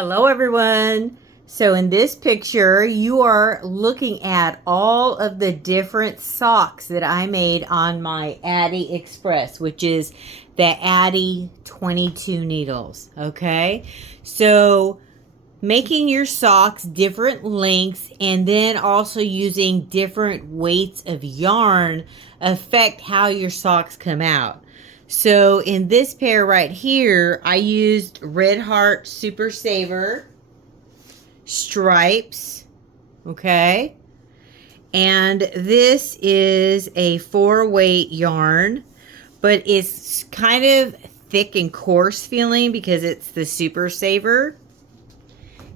Hello everyone. So in this picture you are looking at all of the different socks that I made on my Addi Express, which is the Addi 22 needles. Okay, so making your socks different lengths and then also using different weights of yarn affect how your socks come out. So in this pair right here, I used Red Heart Super Saver stripes, okay? And this is a 4-weight yarn, but it's kind of thick and coarse feeling because it's the Super Saver.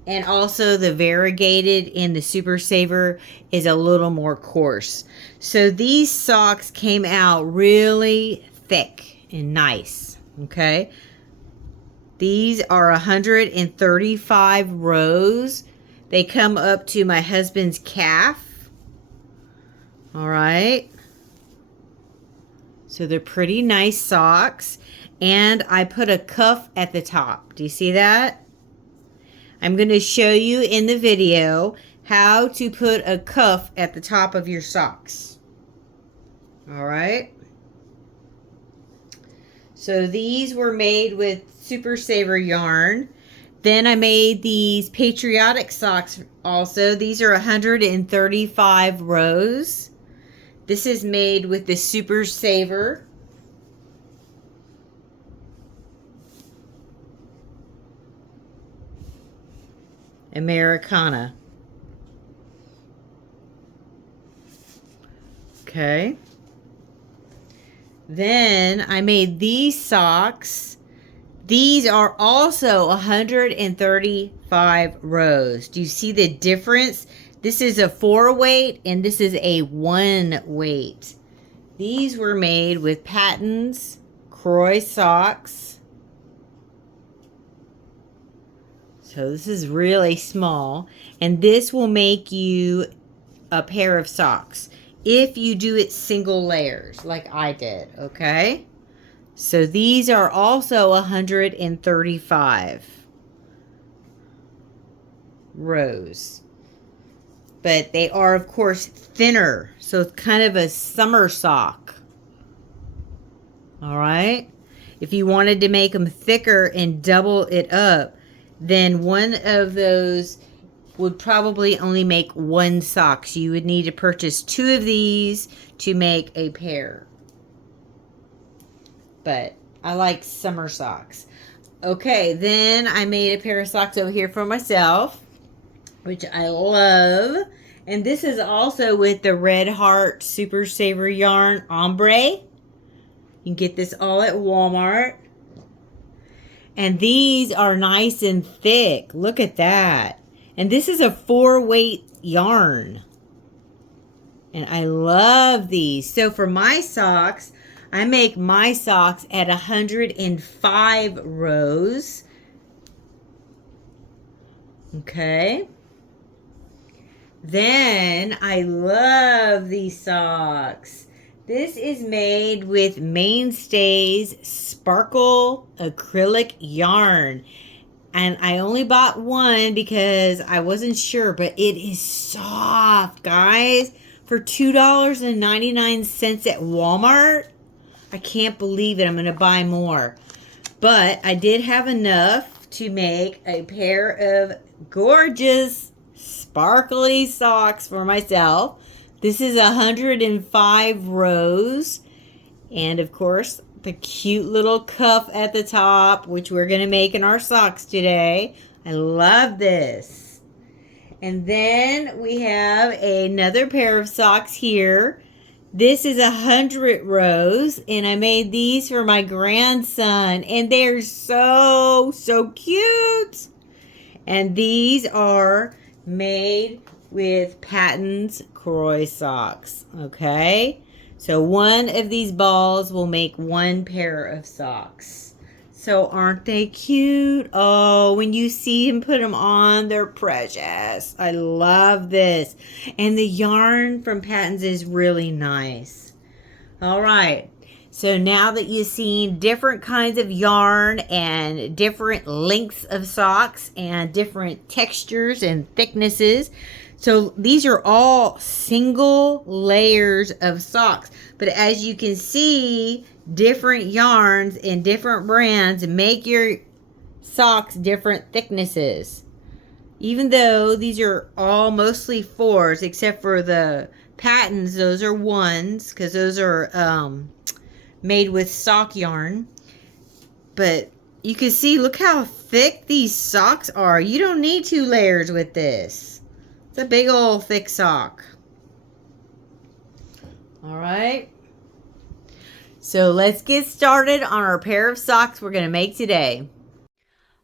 And also the variegated in the Super Saver is a little more coarse. So these socks came out really thick and nice, okay? These are 135 rows. They come up to my husband's calf. All right. So they're pretty nice socks. And I put a cuff at the top. Do you see that? I'm going to show you in the video how to put a cuff at the top of your socks. All right. So these were made with Super Saver yarn. Then I made these patriotic socks also. These are 135 rows. This is made with the Super Saver. Americana. Okay. Then I made these socks. These are also 135 rows. Do you see the difference? This is a 4-weight and this is a 1-weight. These were made with Patton's Croy socks. So this is really small, and this will make you a pair of socks if you do it single layers like I did, okay? So these are also 135 rows. But they are, of course, thinner, so it's kind of a summer sock. All right? If you wanted to make them thicker and double it up, then one of those would probably only make one sock. So you would need to purchase 2 of these to make a pair. But I like summer socks. Okay, then I made a pair of socks over here for myself, which I love. And this is also with the Red Heart Super Saver yarn ombre. You can get this all at Walmart. And these are nice and thick. Look at that. And this is a 4-weight yarn. And I love these. So for my socks, I make my socks at 105 rows. Okay. Then I love these socks. This is made with Mainstays Sparkle Acrylic Yarn. And I only bought one because I wasn't sure, but it is soft, guys. For $2.99 at Walmart. I can't believe it. I'm going to buy more. But I did have enough to make a pair of gorgeous sparkly socks for myself. This is 105 rows. And of course, the cute little cuff at the top, which we're going to make in our socks today. I love this. And then we have another pair of socks here. This is 100 rows, and I made these for my grandson, and they're so cute. And these are made with Patton's Croy socks, okay? So one of these balls will make one pair of socks. So aren't they cute? Oh, when you see him put them on, they're precious. I love this. And the yarn from Patton's is really nice. All right. So now that you've seen different kinds of yarn and different lengths of socks and different textures and thicknesses, so these are all single layers of socks. But as you can see, different yarns and different brands make your socks different thicknesses. Even though these are all mostly 4s, except for the patents, those are 1s, because those are made with sock yarn. But you can see, look how thick these socks are. You don't need 2 layers with this. It's a big old thick sock. All right. So let's get started on our pair of socks we're going to make today.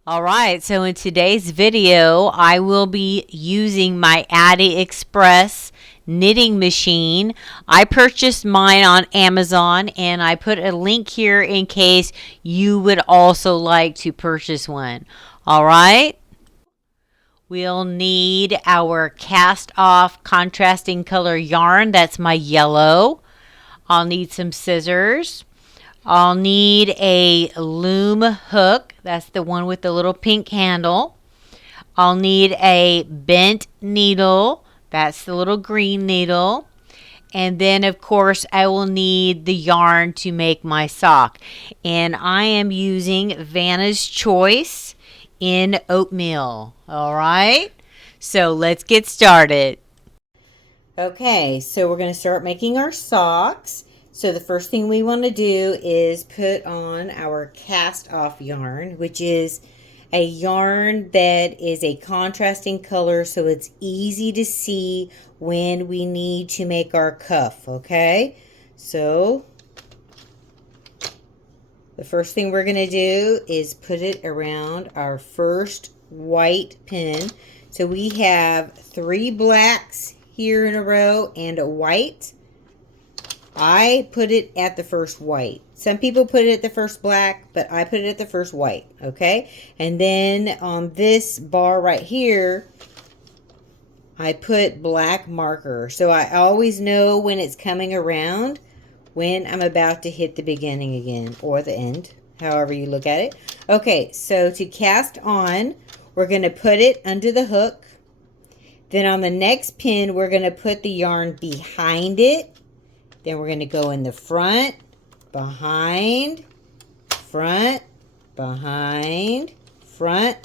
All right, so in today's video, I will be using my Addi Express knitting machine. I purchased mine on Amazon, and I put a link here in case you would also like to purchase one. All right. We'll need our cast off contrasting color yarn. That's my yellow. I'll need some scissors. I'll need a loom hook. That's the one with the little pink handle. I'll need a bent needle. That's the little green needle. And then, of course, I will need the yarn to make my sock. And I am using Vanna's Choice in oatmeal. All right? So let's get started. Okay, so we're going to start making our socks. So the first thing we want to do is put on our cast off yarn, which is a yarn that is a contrasting color, so it's easy to see when we need to make our cuff, okay? So the first thing we're going to do is put it around our first white pin. So we have 3 blacks here in a row and a white. I put it at the first white. Some people put it at the first black, but I put it at the first white, okay? And then on this bar right here, I put black marker. So I always know when it's coming around, when I'm about to hit the beginning again, or the end, however you look at it. Okay, so to cast on, we're going to put it under the hook. Then on the next pin, we're going to put the yarn behind it. Then we're going to go in the front, behind, front, behind, front,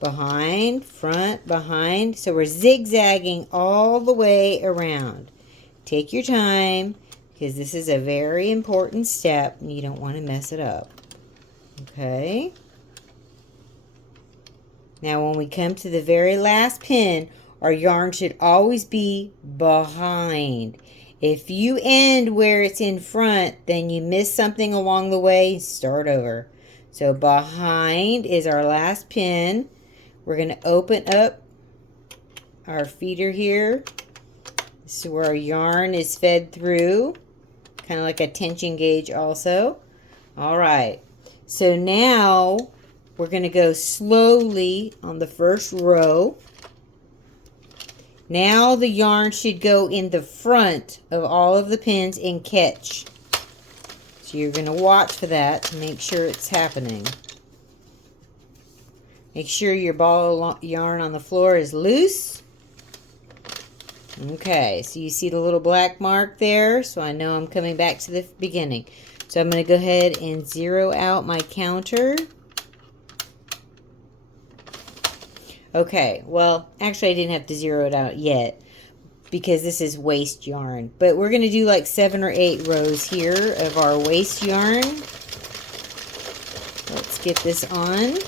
behind, front, behind. So we're zigzagging all the way around. Take your time, because this is a very important step and you don't want to mess it up. Okay. Now when we come to the very last pin, our yarn should always be behind. If you end where it's in front, then you miss something along the way. Start over. So behind is our last pin. We're going to open up our feeder here. This is where our yarn is fed through. Kind of like a tension gauge also. All right. So now we're going to go slowly on the first row. Now the yarn should go in the front of all of the pins and catch. So you're going to watch for that to make sure it's happening. Make sure your ball of yarn on the floor is loose. Okay, so you see the little black mark there, so I know I'm coming back to the beginning. So I'm going to go ahead and zero out my counter. Okay, well, actually I didn't have to zero it out yet because this is waste yarn. But we're going to do like 7 or 8 rows here of our waste yarn. Let's get this on.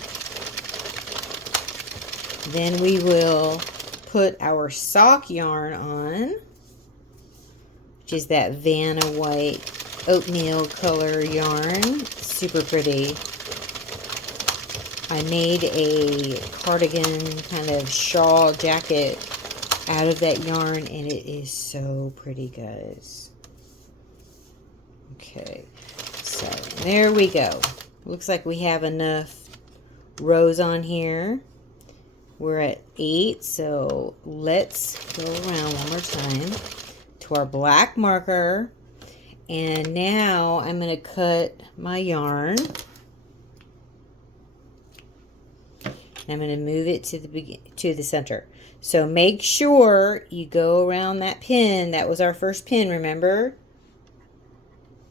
Then we will put our sock yarn on, which is that Vanna white oatmeal color yarn. Super pretty. I made a cardigan kind of shawl jacket out of that yarn, and it is so pretty, guys. Okay, so there we go. Looks like we have enough rows on here. We're at 8, so let's go around one more time to our black marker. And now I'm going to cut my yarn. I'm going to move it to the center. So make sure you go around that pin. That was our first pin, remember?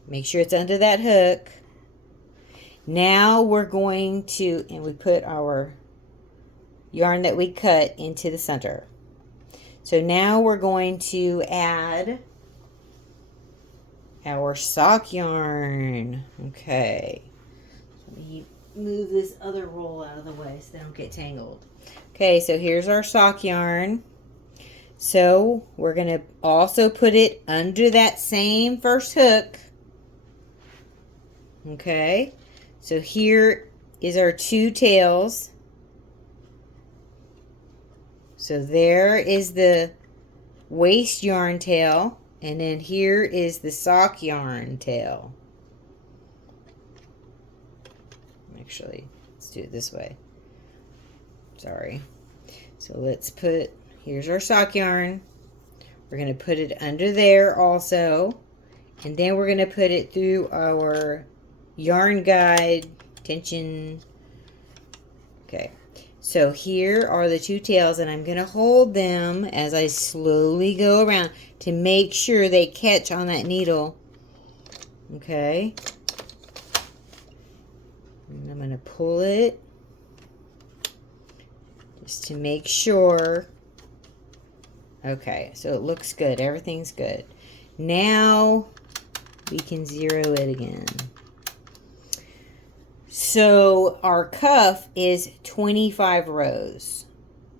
Make sure it's under that hook. Now we're going to, and we put our yarn that we cut into the center. So now we're going to add our sock yarn. Okay. Let me move this other roll out of the way so they don't get tangled. Okay, so here's our sock yarn. So we're going to also put it under that same first hook. Okay, so here is our two tails. So there is the waist yarn tail, and then here is the sock yarn tail. Actually, let's do it this way. Sorry. So let's put, here's our sock yarn. We're going to put it under there also. And then we're going to put it through our yarn guide tension. Okay. So here are the two tails, and I'm going to hold them as I slowly go around to make sure they catch on that needle. Okay. And I'm going to pull it just to make sure. Okay, so it looks good. Everything's good. Now we can zero it again. So our cuff is 25 rows.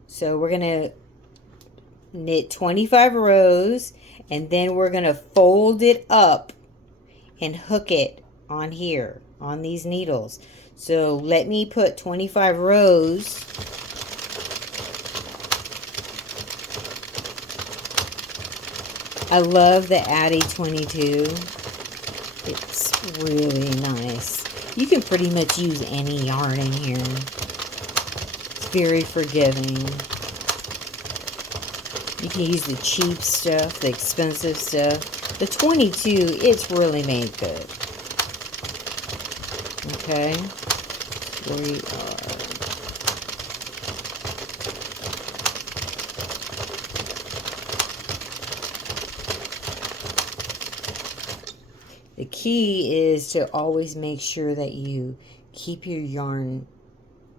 So we're going to knit 25 rows, and then we're going to fold it up and hook it on here, on these needles. So let me put 25 rows. I love the Addi 22. It's really nice. You can pretty much use any yarn in here. It's very forgiving. You can use the cheap stuff, the expensive stuff. The 22, it's really made good. Okay. Here we are. The key is to always make sure that you keep your yarn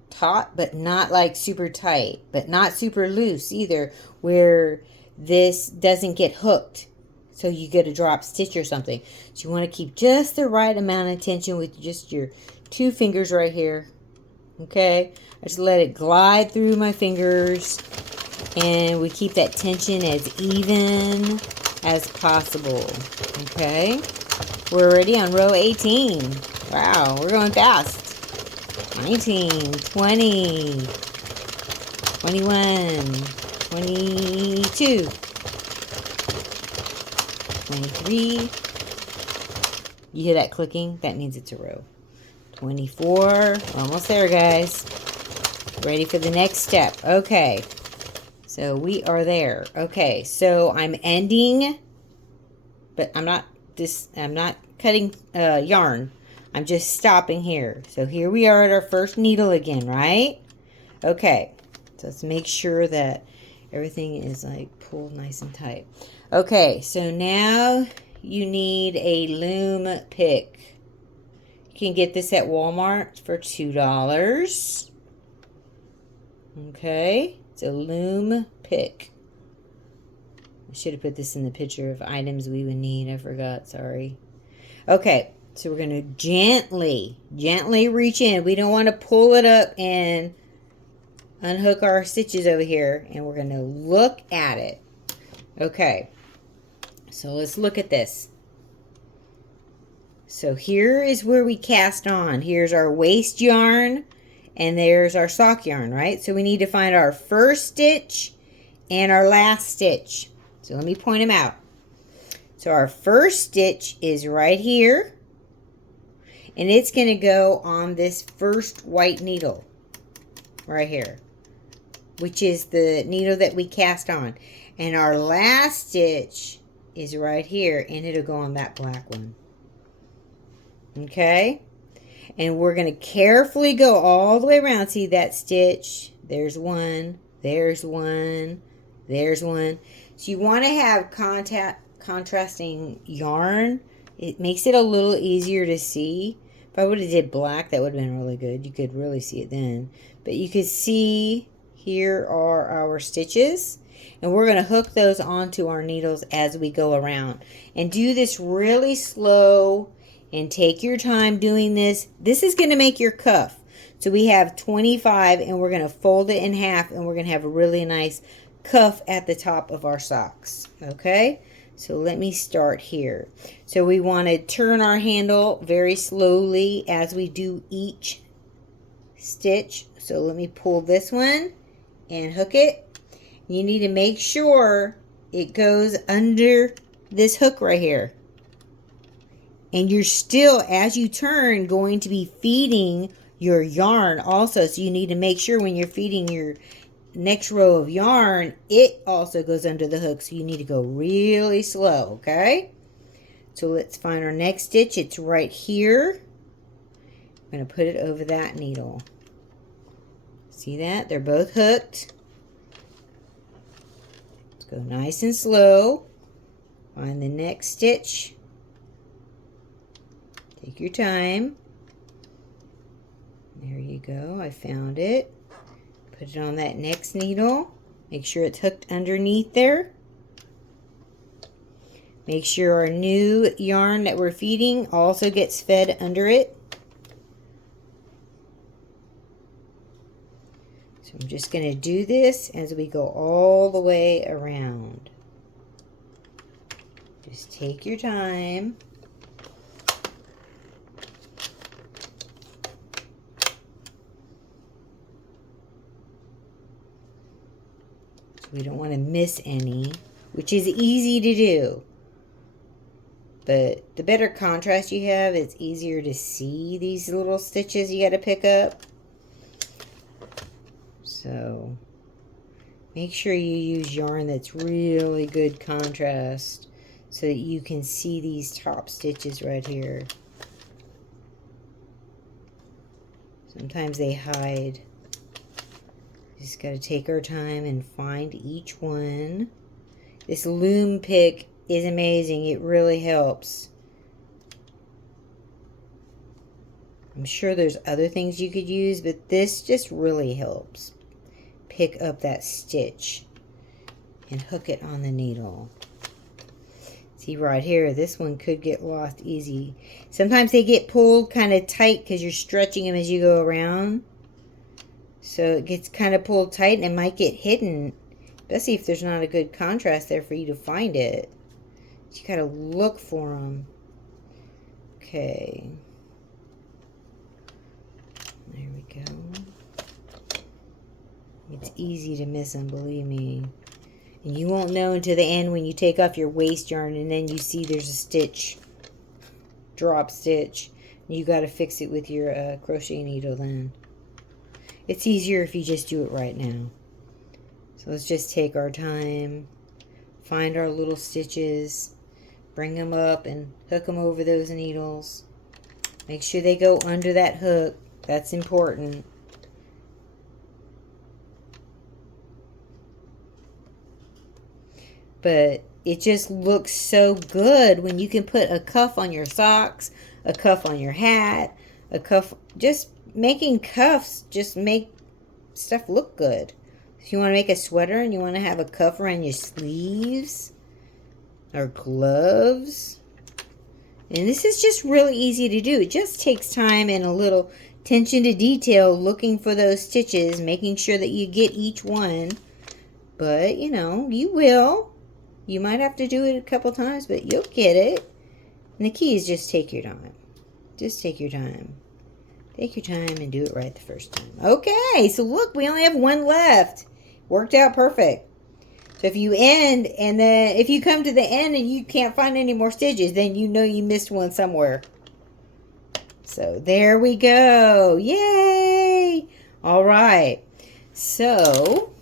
taut, but not like super tight, but not super loose either, where this doesn't get hooked. So you get a drop stitch or something. So you want to keep just the right amount of tension with just your two fingers right here. Okay, I just let it glide through my fingers, and we keep that tension as even as possible. Okay, we're already on row 18. Wow, we're going fast. 19, 20, 21, 22, 23. You hear that clicking? That means it's a row. 24. Almost there, guys. Ready for the next step. Okay. So we are there. Okay. So I'm ending, but I'm not cutting yarn. I'm just stopping here. So here we are at our first needle again, right? Okay. So let's make sure that everything is like pulled nice and tight. Okay. So now you need a loom pick. You can get this at Walmart for $2. Okay, it's a loom pick. I should have put this in the picture of items we would need. I forgot, sorry. Okay, so we're going to gently reach in. We don't want to pull it up and unhook our stitches over here. And we're going to look at it. Okay, so let's look at this. So here is where we cast on. Here's our waist yarn, and there's our sock yarn, right? So we need to find our first stitch and our last stitch. So let me point them out. So our first stitch is right here, and it's going to go on this first white needle right here, which is the needle that we cast on. And our last stitch is right here, and it'll go on that black one. Okay? And we're going to carefully go all the way around. See that stitch? There's one, there's one, there's one. So you want to have contrasting yarn. It makes it a little easier to see. If I would have did black, that would have been really good. You could really see it then. But you could see here are our stitches. And we're going to hook those onto our needles as we go around. And do this really slow and take your time doing this. This is going to make your cuff. So we have 25 and we're going to fold it in half and we're going to have a really nice cuff at the top of our socks. Okay? So let me start here. So we want to turn our handle very slowly as we do each stitch. So let me pull this one and hook it. You need to make sure it goes under this hook right here. And you're still, as you turn, going to be feeding your yarn also. So you need to make sure when you're feeding your next row of yarn, it also goes under the hook. So you need to go really slow, okay? So let's find our next stitch. It's right here. I'm going to put it over that needle. See that? They're both hooked. Let's go nice and slow. Find the next stitch. Take your time. There you go. I found it. Put it on that next needle. Make sure it's hooked underneath there. Make sure our new yarn that we're feeding also gets fed under it. So I'm just going to do this as we go all the way around. Just take your time. We don't want to miss any, which is easy to do. But the better contrast you have, it's easier to see these little stitches you got to pick up. So make sure you use yarn that's really good contrast so that you can see these top stitches right here. Sometimes they hide. Just got to take our time and find each one. This loom pick is amazing. It really helps. I'm sure there's other things you could use, but this just really helps. Pick up that stitch and hook it on the needle. See right here, this one could get lost easy. Sometimes they get pulled kind of tight because you're stretching them as you go around. So it gets kind of pulled tight and it might get hidden, especially if there's not a good contrast there for you to find it. So you gotta look for them. Okay. There we go. It's easy to miss them, believe me. And you won't know until the end when you take off your waste yarn and then you see there's a stitch, drop stitch. You gotta fix it with your crochet needle then. It's easier if you just do it right now. So let's just take our time, find our little stitches, bring them up and hook them over those needles. Make sure they go under that hook. That's important. But it just looks so good when you can put a cuff on your socks, a cuff on your hat, a cuff. Just making cuffs just make stuff look good. If you want to make a sweater and you want to have a cuff around your sleeves or gloves. And this is just really easy to do. It just takes time and a little attention to detail, looking for those stitches, making sure that you get each one. But, you know, you will. You might have to do it a couple times, but you'll get it. And the key is just take your time. Just take your time. Take your time and do it right the first time. Okay, so look, we only have one left. Worked out perfect. So if you end, and then if you come to the end and you can't find any more stitches, then you know you missed one somewhere. So there we go. Yay! All right. So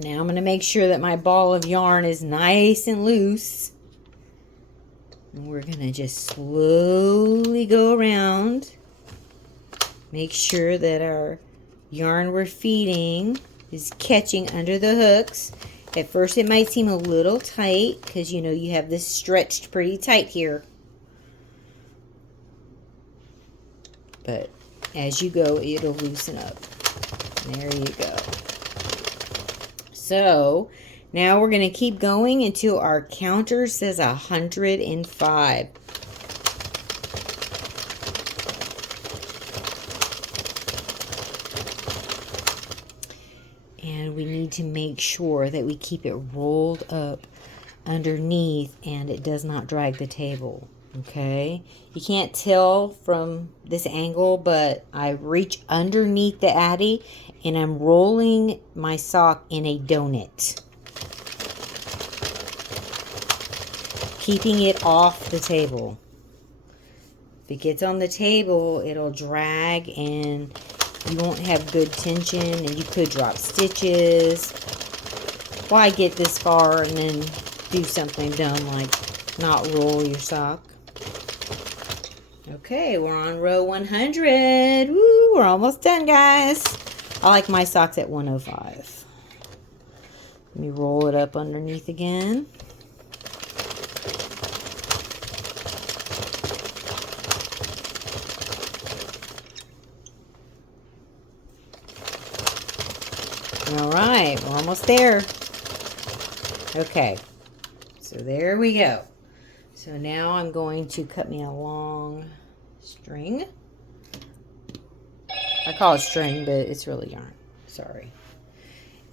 now I'm going to make sure that my ball of yarn is nice and loose. And we're going to just slowly go around. Make sure that our yarn we're feeding is catching under the hooks. At first it might seem a little tight because you know you have this stretched pretty tight here. But as you go, it'll loosen up. There you go. So now we're going to keep going until our counter says 105. And we need to make sure that we keep it rolled up underneath and it does not drag the table. Okay, you can't tell from this angle, but I reach underneath the Addi and I'm rolling my sock in a donut, keeping it off the table. If it gets on the table, it'll drag and you won't have good tension and you could drop stitches. Why get this far and then do something dumb like not roll your sock? Okay, we're on row 100. Woo, we're almost done, guys. I like my socks at 105. Let me roll it up underneath again. All right, we're almost there. Okay, so there we go. So now I'm going to cut me a long string. I call it string, but it's really yarn. Sorry.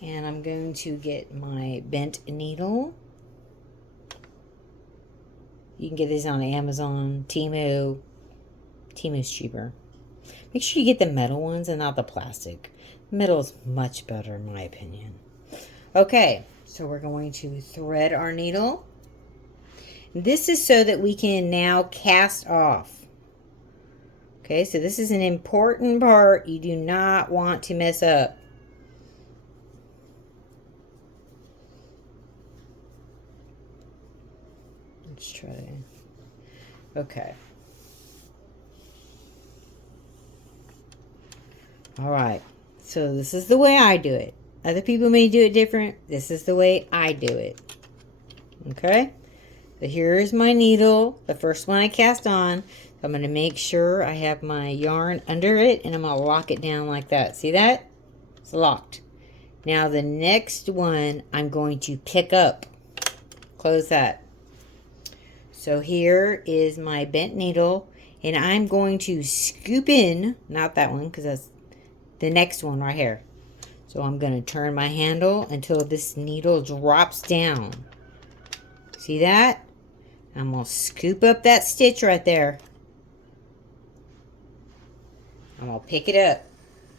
And I'm going to get my bent needle. You can get these on Amazon, Temu. Temu's cheaper. Make sure you get the metal ones and not the plastic. Metal is much better in my opinion. Okay, so we're going to thread our needle. This is so that we can now cast off. Okay, so this is an important part you do not want to mess up. Let's try to... Okay. Alright, so this is the way I do it. Other people may do it different. This is the way I do it. Okay? So here's my needle, the first one I cast on. I'm going to make sure I have my yarn under it and I'm going to lock it down like that. See that? It's locked. Now the next one I'm going to pick up. Close that. So here is my bent needle and I'm going to scoop in, not that one because that's the next one right here. So I'm going to turn my handle until this needle drops down. See that? I'm going to scoop up that stitch right there. I'm going to pick it up.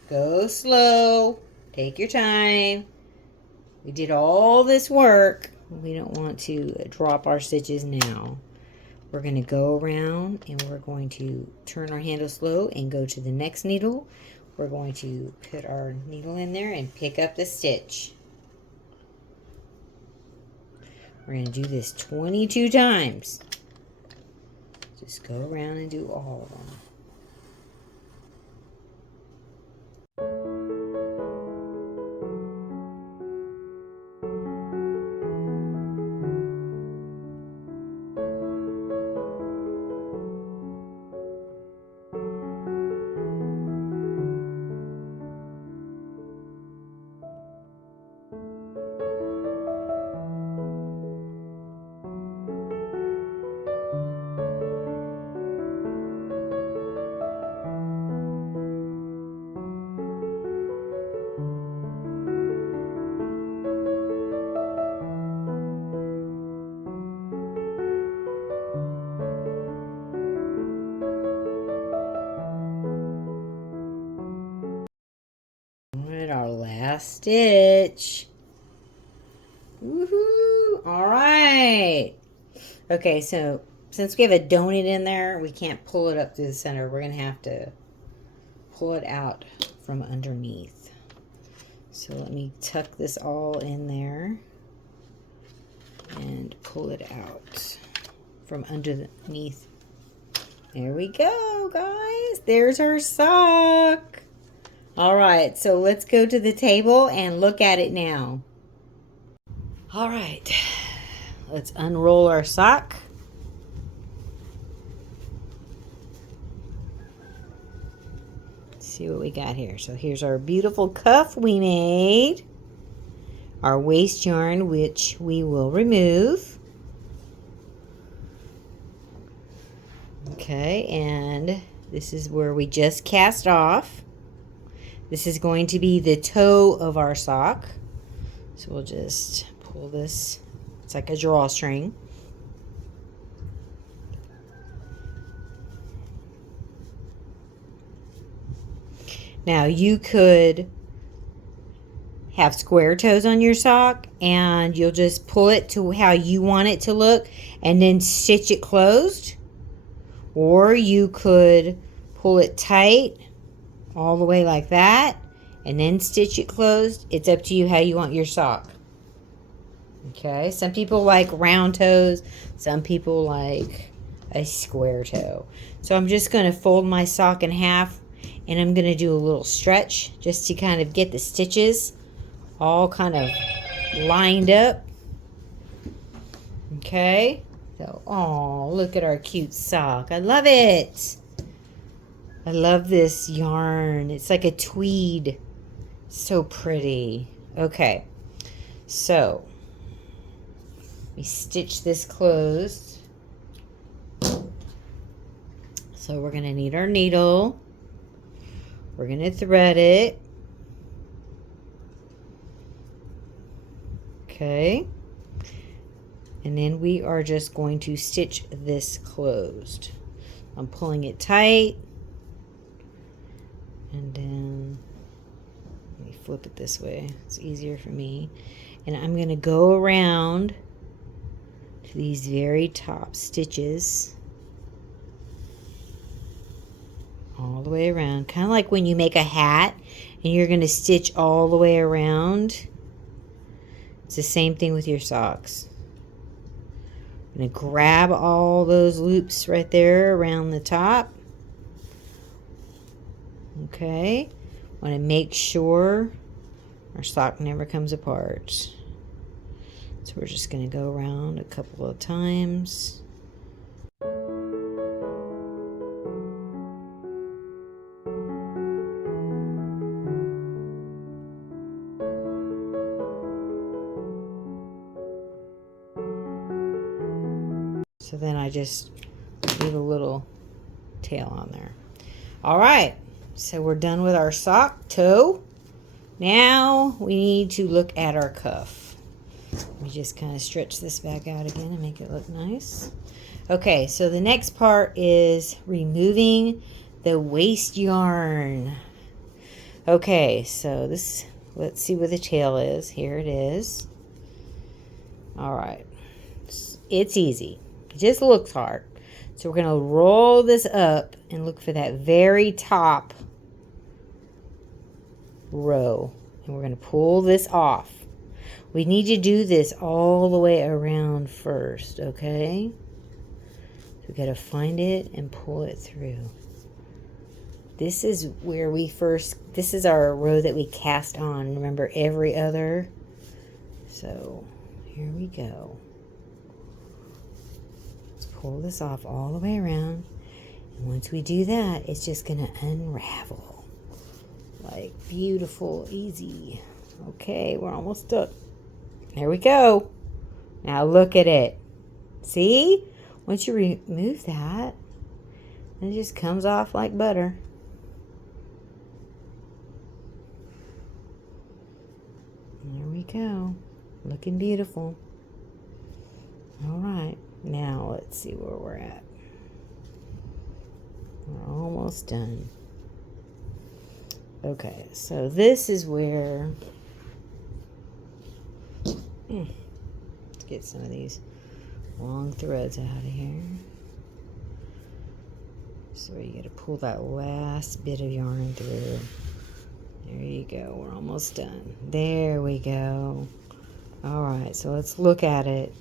Go slow. Take your time. We did all this work. We don't want to drop our stitches now. We're going to go around and we're going to turn our handle slow and go to the next needle. We're going to put our needle in there and pick up the stitch. We're going to do this 22 times. Just go around and do all of them. Our last stitch. Woohoo! All right. Okay, so since we have a donut in there, we can't pull it up through the center. We're going to have to pull it out from underneath. So let me tuck this all in there and pull it out from underneath. There we go, guys. There's our sock. All right, so let's go to the table and look at it now. All right, let's unroll our sock. Let's see what we got here. So here's our beautiful cuff we made. Our waste yarn, which we will remove. Okay, and this is where we just cast off. This is going to be the toe of our sock. So we'll just pull this. It's like a drawstring. Now you could have square toes on your sock and you'll just pull it to how you want it to look and then stitch it closed. Or you could pull it tight all the way like that and then stitch it closed. It's up to you how you want your sock. Okay, some people like round toes, some people like a square toe. So I'm just going to fold my sock in half and I'm going to do a little stretch just to kind of get the stitches all kind of lined up. Okay, so oh, look at our cute sock. I love it. I love this yarn. It's like a tweed. So pretty. Okay, so we stitch this closed. So we're going to need our needle. We're going to thread it. Okay. And then we are just going to stitch this closed. I'm pulling it tight. And then let me flip it this way. It's easier for me. And I'm going to go around to these very top stitches. All the way around. Kind of like when you make a hat and you're going to stitch all the way around. It's the same thing with your socks. I'm going to grab all those loops right there around the top. Okay. Want to make sure our sock never comes apart. So we're just going to go around a couple of times. So then I just leave a little tail on there. All right, so we're done with our sock toe. Now we need to look at our cuff. Let me just kind of stretch this back out again and make it look nice. Okay, so the next part is removing the waste yarn. Okay, so this, let's see where the tail is. Here it is. All right, it's easy. It just looks hard. So we're going to roll this up and look for that very top row. And we're going to pull this off. We need to do this all the way around first, okay? So we got to find it and pull it through. This is where we first, this is our row that we cast on. Remember every other? So here we go. Pull this off all the way around, and once we do that, it's just gonna unravel like beautiful, easy. Okay, we're almost done. There we go. Now look at it. See, once you remove that, it just comes off like butter. There we go, looking beautiful. All right. Now, let's see where we're at. We're almost done. Okay, so this is where... Let's get some of these long threads out of here. So you got to pull that last bit of yarn through. There you go. We're almost done. There we go. All right, so let's look at it.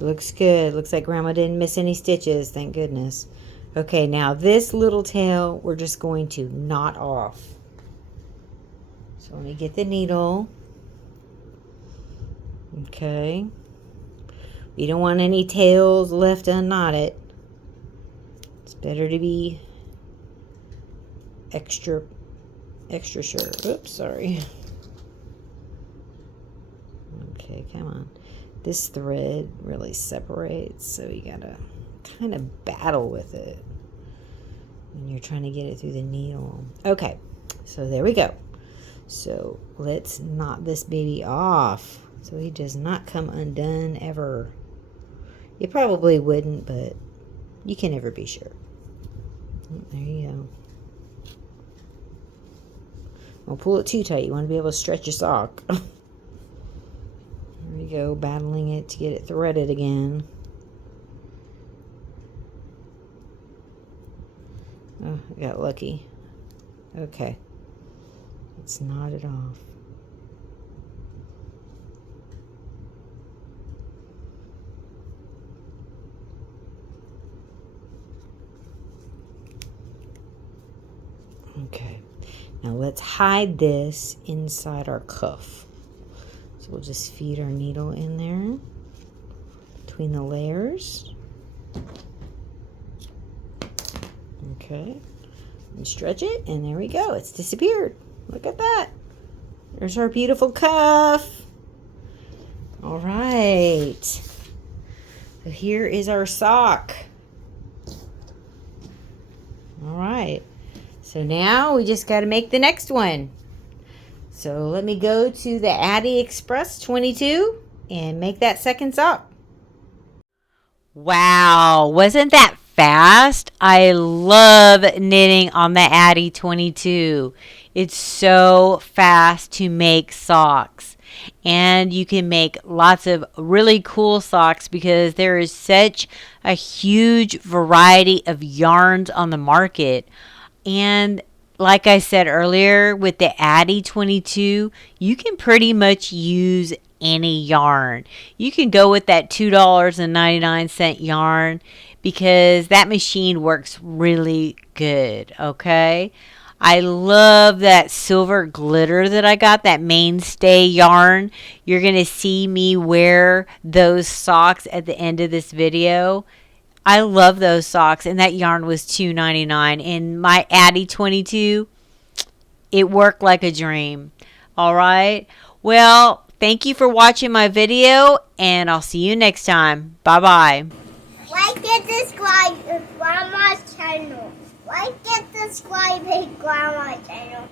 Looks good. Looks like Grandma didn't miss any stitches. Thank goodness. Okay, now this little tail we're just going to knot off. So let me get the needle. Okay. We don't want any tails left unknotted. It's better to be extra sure. Oops, sorry. Okay, come on. This thread really separates, so you gotta kind of battle with it when you're trying to get it through the needle. Okay, so there we go. So let's knot this baby off so he does not come undone ever. You probably wouldn't, but you can never be sure. There you go. Don't pull it too tight. You want to be able to stretch your sock. There we go, battling it to get it threaded again. Oh, I got lucky. Okay. Let's knot it off. Okay. Now let's hide this inside our cuff. So we'll just feed our needle in there between the layers. Okay. And stretch it, and there we go. It's disappeared. Look at that. There's our beautiful cuff. All right. So here is our sock. All right. So now we just got to make the next one. So let me go to the Addi Express 22 and make that second sock. Wow, wasn't that fast? I love knitting on the Addi 22. It's so fast to make socks. And you can make lots of really cool socks because there is such a huge variety of yarns on the market. And like I said earlier, with the Addi 22, you can pretty much use any yarn. You can go with that $2.99 yarn because that machine works really good, okay? I love that silver glitter that I got, that mainstay yarn. You're going to see me wear those socks at the end of this video. I love those socks, and that yarn was $2.99. And my Addi 22, it worked like a dream. All right. Well, thank you for watching my video, and I'll see you next time. Bye-bye. Like and subscribe to Grandma's channel. Like and subscribe to Grandma's channel.